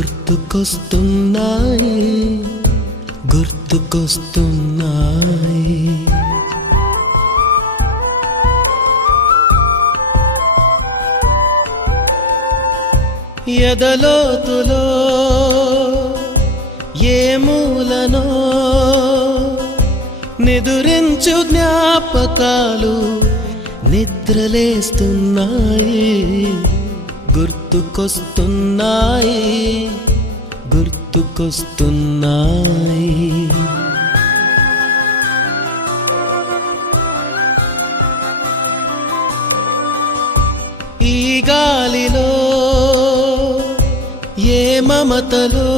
గుర్తుకొస్తున్నాయి గుర్తుకొస్తున్నాయి. ఎదలోతులో ఏ మూలనో నిదురించు జ్ఞాపకాలు నిద్రలేస్తున్నాయి గుర్తుకొస్తున్నాయి గుర్తుకొస్తున్నాయి. ఈ గాలిలో ఏ మమతలో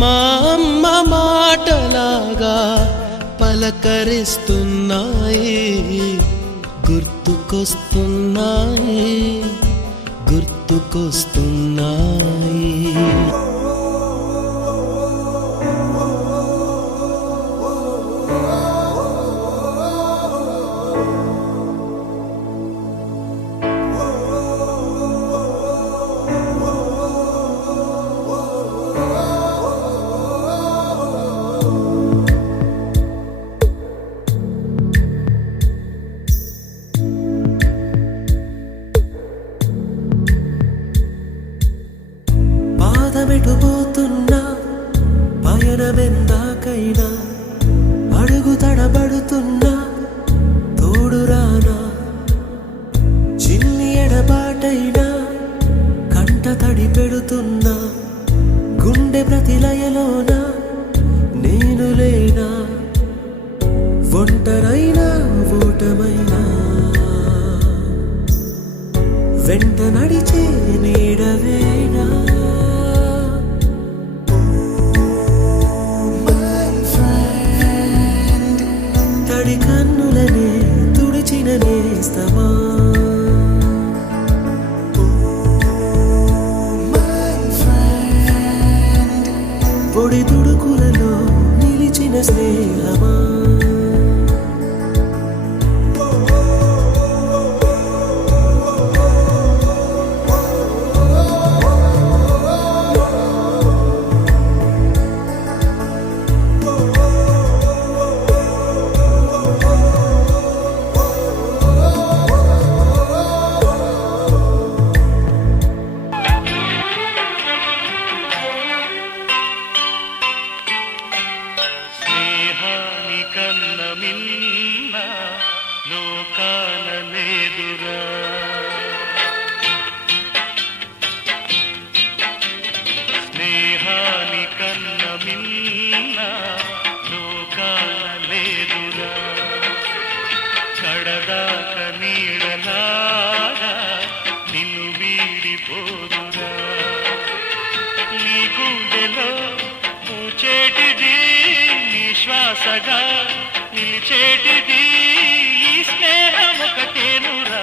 మా అమ్మ మాటలాగా పలకరిస్తున్నాయి గుర్తుకొస్తున్నాయి గుర్తుకొస్తున్నాయి. పాదమెటుపోతున్నా పయనమెందాకైనా అడుగు తడబడుతున్నా తోడురానా చిన్ని ఎడబాటైనా కంట తడి పెడుతున్నా గుండె ప్రతిలయలోన నేను లేనా ఒంటరైనా ఓటమైనా వెంట నడిచే నీడవేనా తడి కన్నులనే తుడిచిన నేస్తమా పొడి తుడుకులలో నిలిచిన స్నేహమా మిన్న లోకాల లేదురా స్నేహాని కన్న మిన్న లోకాల లేదురా కడదాక నీడలాగా నిన్ను వీడిపోదురా నీ గుండెలో పూచేటిది శ్వాసగా నిలిచేటిది ఈ స్నేహం ఒకటేనురా.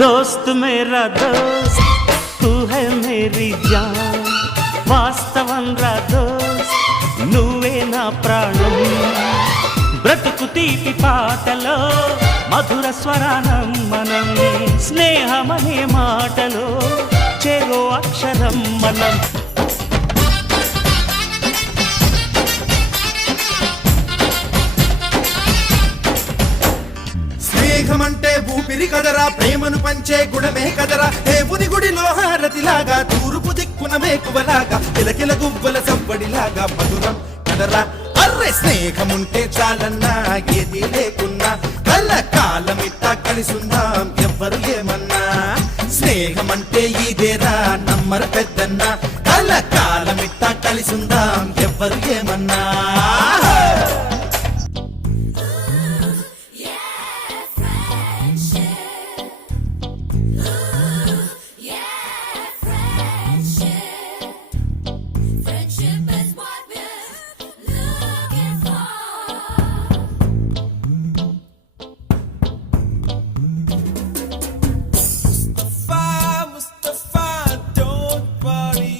दोस्त मेरा दोस्त तू है मेरी जान వాస్తవం రా దోస్త్ నువ్వే నా ప్రాణం బ్రతుకు తీపి పాటలో మధుర స్వరానం మనం స్నేహమనే మాటలో చెరో అక్షరం మనం. స్నేహమంటే ఊపిరి కదరా ప్రేమను పంచే గుణమే కదరా దేవుని గుడిలో హారతిలాగా తూర్పు దిక్కున మేకువలాగా కిలకిల గువ్వల సవ్వడిలాగా మధురం కదరా. అర్రే స్నేహముంటే చాలన్నా ఏది లేకున్నా కళ్ళ కాలమిట్టా కలిసుందాం ఎవ్వరు ఏమన్నా స్నేహమంటే ఇదేరా నమ్మరు పెద్దన్న కళ్ళ కాలమిట్టా కలిసుందాం ఎవ్వరు ఏమన్నా.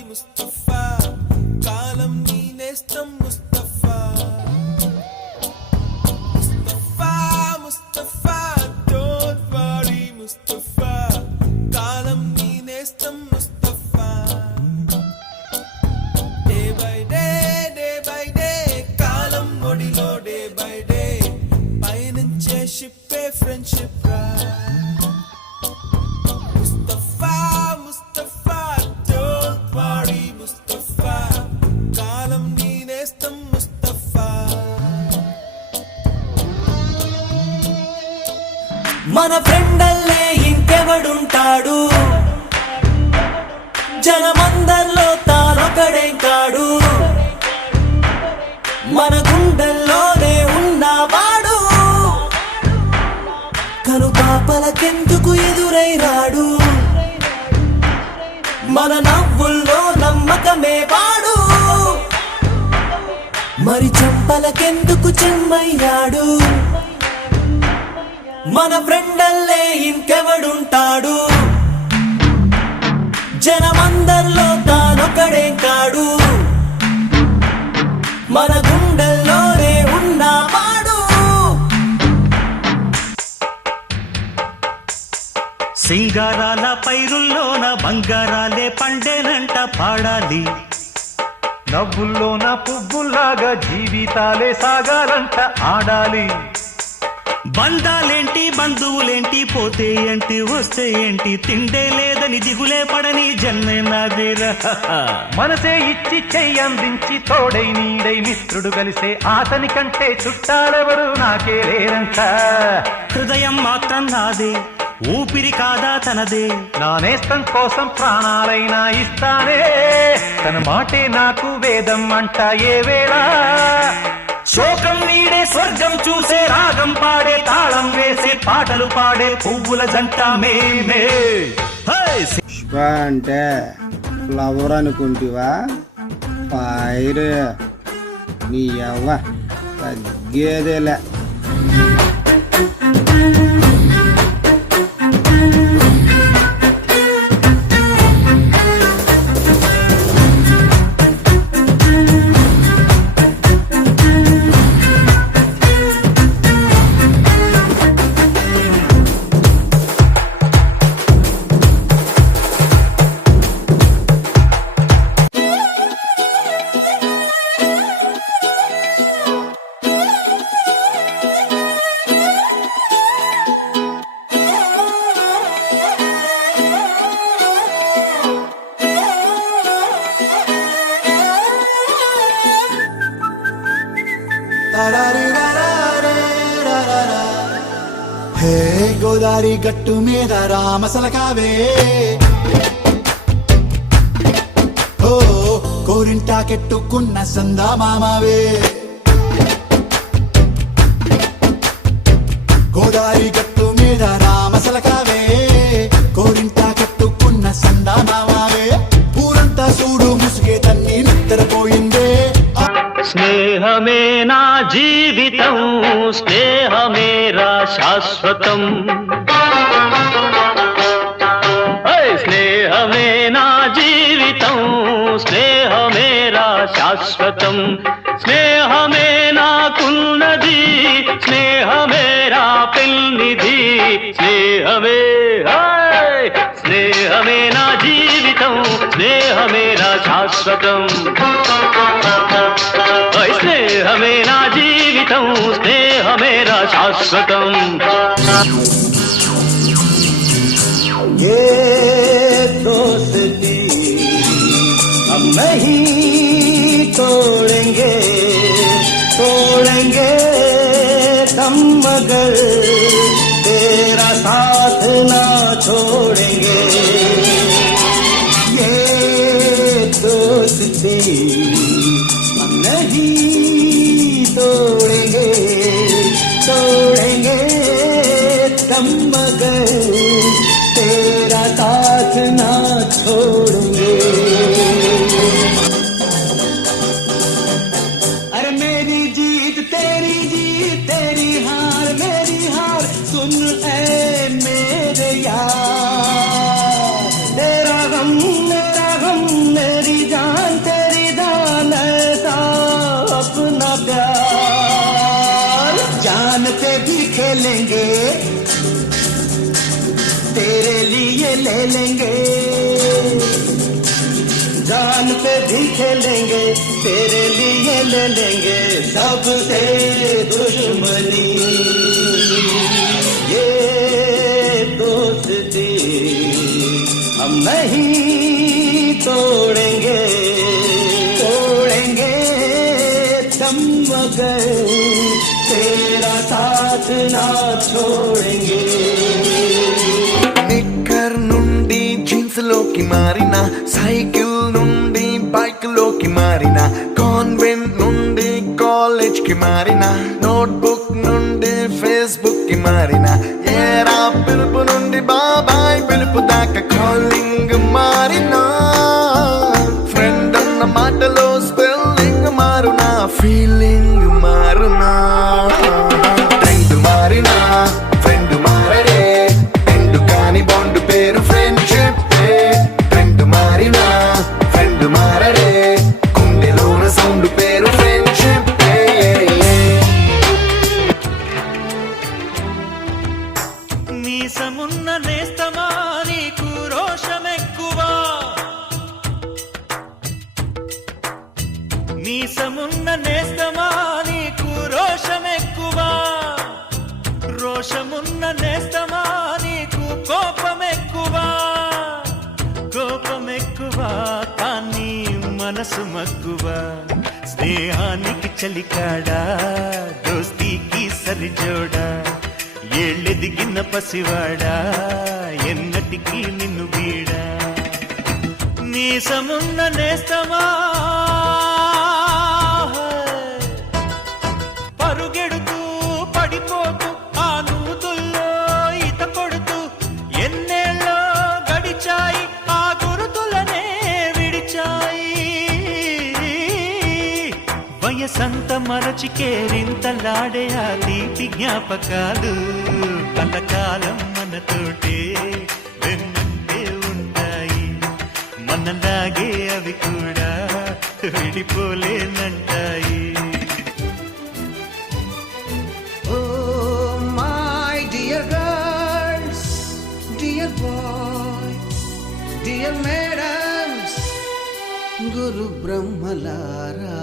Mustafa, కాలం నీ నేస్తం ముస్తఫా మన ఫ్రెండల్లే ఇంకెవడుంటాడు, జనమందరిలో తానొకడే కాడు, మన గుండెల్లోనే ఉన్నవాడు, కను పాపలకెందుకు ఎదురై రాడు, మన నవ్వుల్లో నమ్మకమే వాడు, మరి చెంపలకెందుకు చెమ్మయ్యాడు, మన ఫ్రెండల్లే ఇంకెవడుంటాడు, జనమందరిలో తానొకడే కాడు, మన గుండెల్లోనే ఉన్నవాడు. సింగారాల పైరుల్లోన బంగారాలే పండేనంట పాడాలి, నవ్వుల్లోన పువ్వుల్లాగా జీవితాలే సాగాలంట ఆడాలి. బంధాలేంటి బంధువులేంటి పోతే ఏంటి వస్తే ఏంటి తిండే లేదని దిగులే పడని జన్మే నాదిరా. మనసే ఇచ్చి చెయ్యందించి తోడై నీడై మిత్రుడు కలిసే అతని కంటే చుట్టాలెవరు నాకే లేరంట. హృదయం మాత్రం నాదే, ఊపిరి కాదా తనదే, నా నేస్తం కోసం ప్రాణాలైనా ఇస్తానే, తన మాటే నాకు వేదం అంట ఏ వేళ. శోకం నీడే స్వర్గం చూసే రాగం పాడే తాళం వేసే పాటలు పాడే పువ్వుల జంట మేమే. పుష్ప అంటే ఫ్లవర్ అనుకుంటివా? ఫైర్ నీ అవ్వ తగ్గేదేలే. హే గోదారి గట్టు మీద రామసలకావే, ఓ కోరింటాకెట్టుకున్న సందా మామావే. గోదారి గట్టు మీద రామసలకావే, కోరింటాకెట్టుకున్న సందా మామావే. ఊరంతా చూడు ముసుగే తన్ని నిద్రపోయిందే. స్నేహమే నా జీవితం, స్నేహమేరా శాశ్వతం, స్నేహమే నా జీవితం, స్నేహమేరా శాశ్వతం, స్నేహమే నాకున్నది, స్నేహమేరా పెన్నిధి, స్నేహమే స్నేహమే నా జీవితం, స్నేహమేరా శాశ్వతం, స్నేహమే నా జీవితం, స్నేహమేరా శాశ్వతం. ये दोस्ती हम नहीं तोड़ेंगे, तोड़ेंगे हम मगर तेरा साथ ना छोड़ेंगे. ये दोस्ती हम नहीं तोड़ेंगे, तोड़ेंगे हम मगर तेरा साथ ना छोड़ेंगे. अरे मेरी जीत तेरी जीत, तेरी हार मेरी हार, सुन ऐ मेरे यार. तेरा गम मेरी जान तेरी जान, ऐसा अपना प्यार. जान पे भी खेलेंगे, तेरे लिए ले लेंगे, जान पे भी खेलेंगे, तेरे लिए ले लेंगे सबसे दुश्मनी. ये दोस्ती हम नहीं तोड़ेंगे, तोड़ेंगे हम मगर तेरा साथ ना छोड़ेंगे నిక్కర్ నుండి జీన్స్ లోకి మారిన సైకిల్ నుండి బైక్ లోకి మారిన కాన్వెంట్ నుండి కాలేజ్ కి మారిన నోట్బుక్ నుండి ఫేస్బుక్ కి మారిన ఏరా పిలుపు నుండి బాబాయ్ పిలుపు దాకా కాలింగ్ మారిన ఫ్రెండ్ అన్న మాటలో స్పెల్లింగ్ మారునా ఫీలింగ్ మారునా ట్రెండ్ మారినా ఫ్రెండ్ మారడే ట్రెండ్ కాని బాండ్ పేరు ఫ్రెండ్షిప్ ట్రెండ్ మారినా ఫ్రెండ్ మారడే గుండెలోన సౌండ్ పేరు ఫ్రెండ్షిప్ మీసమున్న నేస్తమా నీకు రోషమెక్కువా మీసమున్న నేస్తమా నీకు రోషమెక్కువా రోషమున్న నేస్తమా నీకు కోపమెక్కువా కోపమెక్కువా కానీ మనసు మక్కువా స్నేహానికి చలికాడా దోస్తీకి సరిజోడా ఏళ్ళెదిగిన పసివాడా ఎన్నటికీ నిన్ను వీడా మీసమున్న నేస్తమా పరుగెడుతూ పడిపోతూ ఆ నూతుల్లో ఈత కొడుతూ ఎన్నేళ్ళో గడిచాయి ఆ గురుతులనే విడిచాయి వయసంత మరచి కేరింతలాడే ఆ తీపి జ్ఞాపకాలు కలకాలం మనతోటే వెన్నంటే ఉంటాయి మనలాగే అవి కూడా విడిపోలేనంటాయి Oh my dear girls, dear boys, dear madams, గురు బ్రహ్మలారా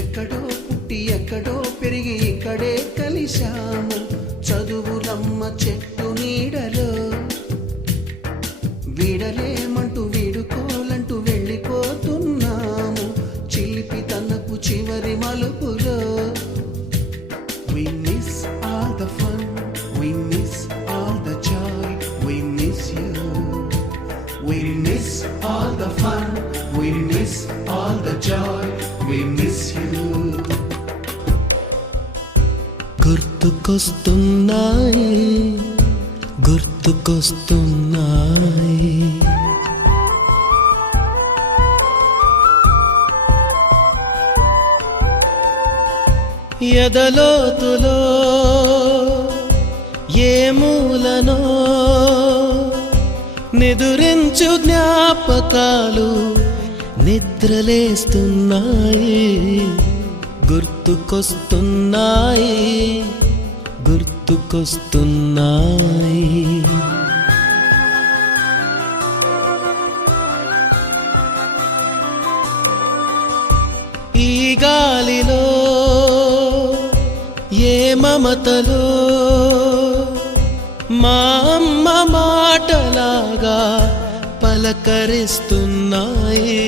ఎక్కడో పుట్టి ఎక్కడో పెరిగి ఇక్కడే కలిశాము చదువులమ్మ చెట్టు నీడలో వీడలేమంటూ వీడుకోలంటూ వెళ్ళిపోతున్నాము చిలిపి తనకు చివరి మలుపులో We miss all the fun, we miss all the joy, we miss you. We miss all the fun, we miss all the joy, we miss you. గుర్తుకొస్తున్నాయి గుర్తుకొస్తున్నాయి ఎదలోతులో ఏ మూలనో నిదురించు జ్ఞాపకాలు నిద్రలేస్తున్నాయి గుర్తుకొస్తున్నాయి గుర్తుకొస్తున్నాయి ఈ గాలిలో ఏ మమతలో మా అమ్మ మాటలాగా పలకరిస్తున్నాయి